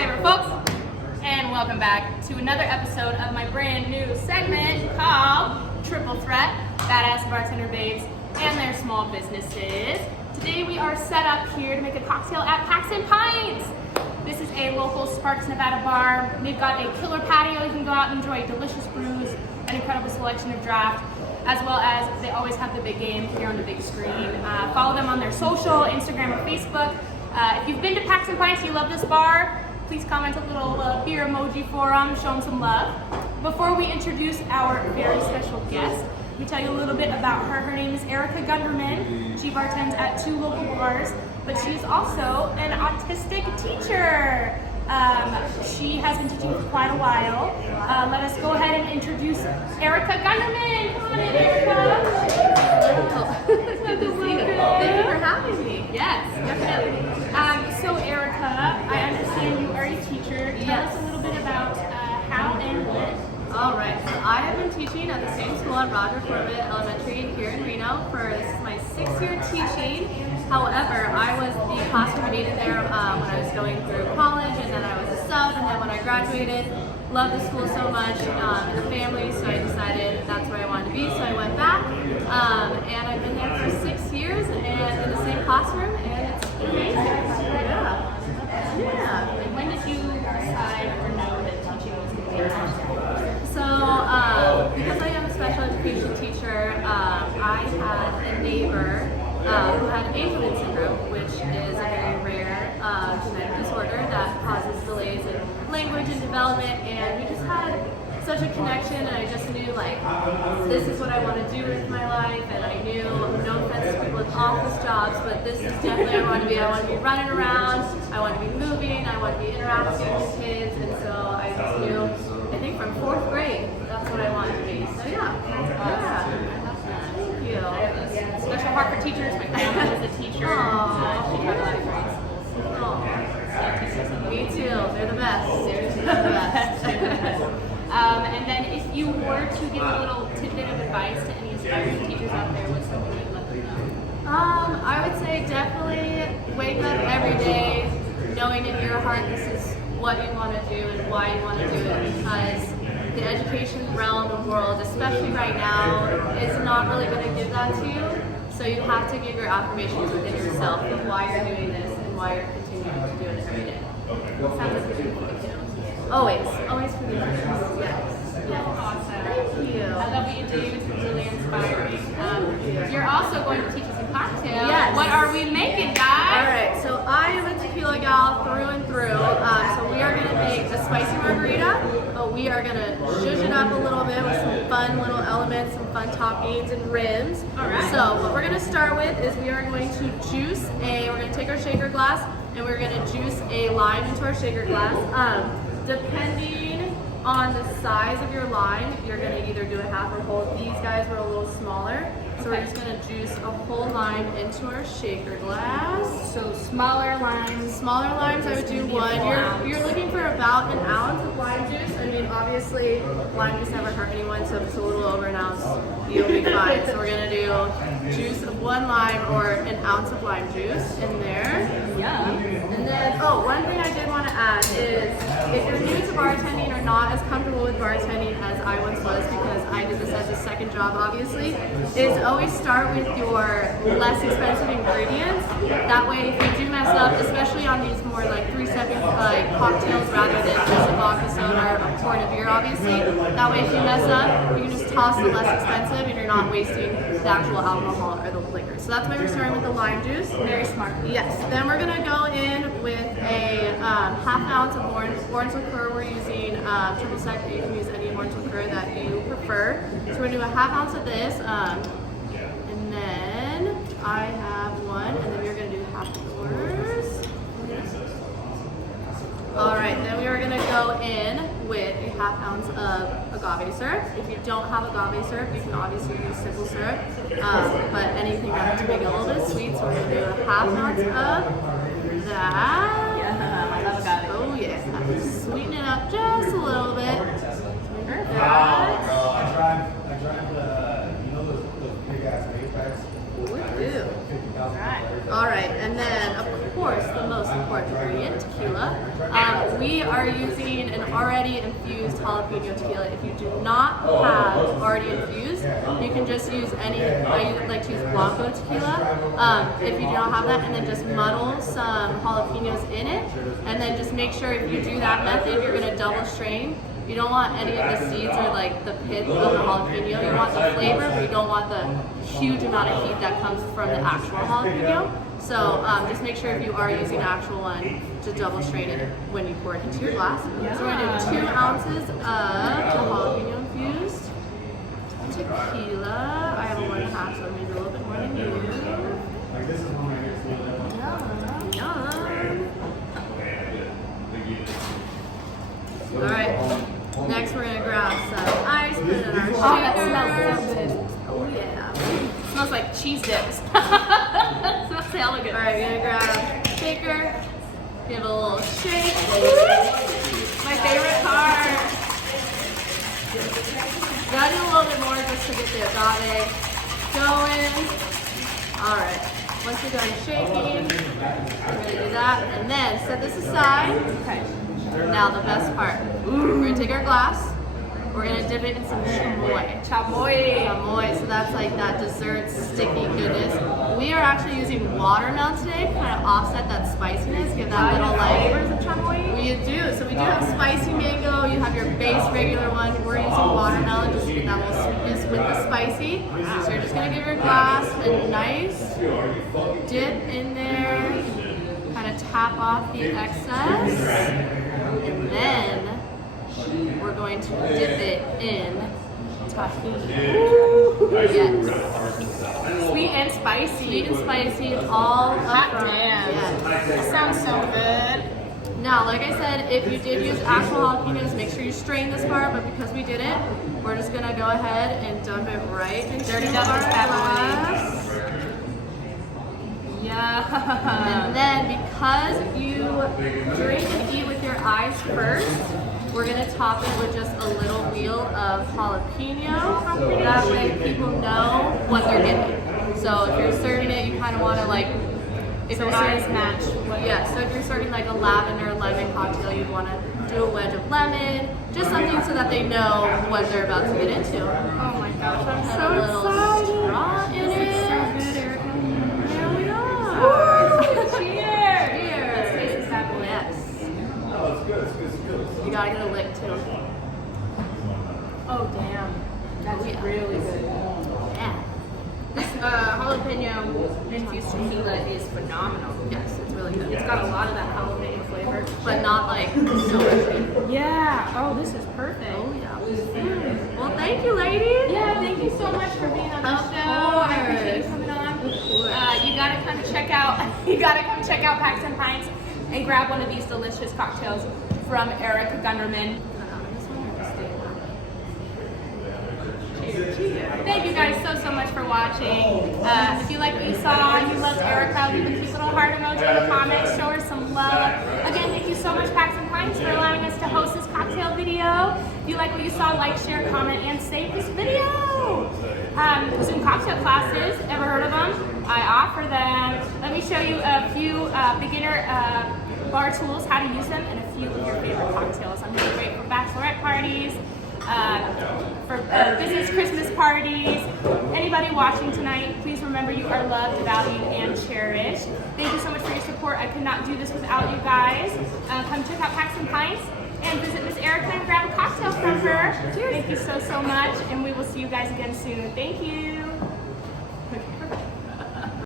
favorite folks, and welcome back to another episode of my brand new segment called Triple Threat, Badass Bartender Babes and their small businesses. Today we are set up here to make a cocktail at Packs and Pints. This is a local Sparks, Nevada bar. They've got a killer patio. You can go out and enjoy delicious brews, an incredible selection of draft, as well as they always have the big game here on the big screen. Follow them on their social, Instagram or Facebook. If you've been to Packs and Pints, you love this bar, please comment a little beer emoji for them, show them some love. Before we introduce our very special guest, let me tell you a little bit about her. Her name is Erica Gunderman. She bartends at 2 local bars, but she's also an autistic teacher. She has been teaching for quite a while. Let us go ahead and introduce Erica Gunderman. Come on in, Erica. It's good to see you. Thank you for having me. Yes, definitely. So Erica, I understand you are a teacher. Tell us a little bit about how and when. All right, so I have been teaching at the same school at Roger Corbett Elementary here in Reno this is my 6th year teaching. However, I was the classroom leader there when I was going through college, and then I was a sub, and then when I graduated, loved the school so much and the family, so I decided that's where I wanted to be, so I went back, and I've been there for 6 years and in the same classroom, and it's amazing. Yeah. And when did you decide or know that teaching was going to be your passion? So, because I am a special education teacher, I had a neighbor who had Angelman syndrome, which is a very rare genetic disorder that causes delays in language and development, and we just had such a connection, and I just knew, like, this is what I want to do with my life, and I knew, no offense to people with office jobs, but this is definitely what I want to be. I want to be running around, I want to be moving, I want to be interacting with kids, and so I just knew, I think from 4th grade, that's what I wanted to be. So yeah. Thank you. I have a special heart for teachers. My grandma was a teacher. She taught a lot of grades. Me too. They're the best. They're the best. And then if you were to give a little tidbit of advice to any aspiring teachers out there, what's something you'd let them know? I would say definitely wake up every day knowing in your heart this is what you want to do and why you want to do it, because the education realm and world, especially right now, is not really going to give that to you. So you have to give your affirmations within yourself of why you're doing this and why you're continuing to do it every day. Sounds like a beautiful thing. Always for the future. Yes. Awesome. Thank you. I love what you do. It's really inspiring. You're also going to teach us a cocktail. Yes. What are we making, guys? All right, so I am a tequila gal through and through. So we are going to make a spicy margarita, but we are going to zhuzh it up a little bit with some fun little elements, some fun toppings and rims. All right. So what we're going to start with is we are going to we're going to take our shaker glass and we're going to juice a lime into our shaker glass. Depending on the size of your lime, you're going to either do a half or whole. These guys were a little smaller, so we're just going to juice a whole lime into our shaker glass. So smaller limes. Smaller limes, I would do one. You're looking for about an ounce of lime juice. I mean, obviously, lime juice never hurt anyone, so if it's a little over an ounce, you'll be fine. So we're going to do juice of 1 lime or an ounce of lime juice in there. Yum. And then, one thing I did want to add is, if you're new to bartending or not as comfortable with bartending as I once was, because I did this as a second job, obviously, is always start with your less expensive ingredients. That way, if you do mess up, especially on these more like 3-step cocktails rather than just a vodka soda or a quart of beer, obviously, that way if you mess up, you can just toss the less expensive and you're not wasting the actual alcohol or the liquor. So that's why we're starting with the lime juice. Very smart. Yes. Then we're gonna go in with a half ounce of orange liqueur. We're using triple sec, but you can use any orange liqueur that you prefer. So we're gonna do a half ounce of this, and then I have one, and then we're gonna do half of yours. All right. Then we are gonna go in with a half ounce of agave syrup. If you don't have agave syrup, you can obviously use simple syrup, but anything to make it a little bit sweet. So we're gonna do a half ounce of that. Yeah, I love agave. Oh yeah. Sweeten it up just a little bit. Perfect. I tried those big ass vape packs. Would do. $50,000. All right, and then of course the most important ingredient, tequila. We are using an already infused jalapeno tequila. If you do not have already infused, you can just use any, I like to use Blanco tequila. If you do not have that, and then just muddle some jalapenos in it, and then just make sure if you do that method, you're gonna double strain. You don't want any of the seeds or like the pith of the jalapeno. You want the flavor, but you don't want the huge amount of heat that comes from the actual jalapeno. So just make sure if you are using actual one to double strain it when you pour it into your glass. So we're gonna do 2 ounces of the jalapeno infused tequila. I have a 1.5, so I'm gonna do a little bit more than you. Like this is one right here. Yum. All right. Next, we're gonna grab some ice, put it in our shaker. Oh, that smells so good. Oh yeah. It smells like cheese dips. Smells hella good. All right, we're gonna grab a shaker, give it a little shake. My favorite part. Gotta do a little bit more just to get the agave going. All right. Once you're done shaking, we're gonna do that, and then set this aside. Okay. Now the best part. We're gonna take our glass. We're gonna dip it in some chamoy. Chamoy. Chamoy, so that's like that dessert sticky goodness. We are actually using watermelon today to kind of offset that spiciness, give that little Flavors like. of chamoy. We do. So we do have spicy mango. You have your base regular one. We're using watermelon just to get that little sweetness with the spicy. So you're just gonna give your glass a nice dip in there, kind of tap off the excess. And then we're going to dip it in tahini. Yes. Sweet and spicy. Sweet and spicy, all Hot up front. damn. Yes. That sounds so good. Now, like I said, if you did use actual jalapenos, make sure you strain this part, but because we didn't, we're just gonna go ahead and dump it right into Dirty our dump it, glass. Yeah. And then because you drink and eat with your eyes first, we're gonna top it with just a little wheel of jalapeno. That way people know what they're getting. So if you're serving it, you kind of want to like, if So you're eyes serving, match what- yeah. So if you're serving like a lavender lemon cocktail, you'd want to do a wedge of lemon, just something so that they know what they're about to get into. Oh my gosh, I'm And so a little excited. straw in This is so it. good, Erica. There we are. Cheers. Cheers. Let's taste this bad boy. Yes. Oh, it's good. It's good. It's good. You gotta get a lick too. Oh damn, that's Yeah. really good. Yeah. This jalapeno infused tequila is phenomenal. Yes, it's really good. It's got a lot of that jalapeno flavor. But not like so much. Yeah. Oh, this is perfect. Oh yeah. Well, thank you, ladies. Yeah, thank you so much for being on the Of show. I appreciate you course. coming on. Of course. You gotta come check out. You gotta come check out Packs and Pints and grab one of these delicious cocktails from Erica Gunderman. Thank you guys so much for watching. If you like what you saw and you loved Erica, leave a cute little heart emoji in the comments. Show her some love. Again, thank you so much, Packs and Pints, for allowing us to host this cocktail video. If you like what you saw, like, share, comment, and save this video. Zoom cocktail classes. Ever heard of them? I offer them. Let me show you a few beginner bar tools, how to use them, and a few of your favorite cocktails. I'm really great for bachelorette parties. For business Christmas parties. Anybody watching tonight, please remember you are loved, valued, and cherished. Thank you so much for your support. I could not do this without you guys. Come check out Packs and Pints and visit Miss Erica and grab a cocktail from her. Thank you so much, and we will see you guys again soon. Thank you.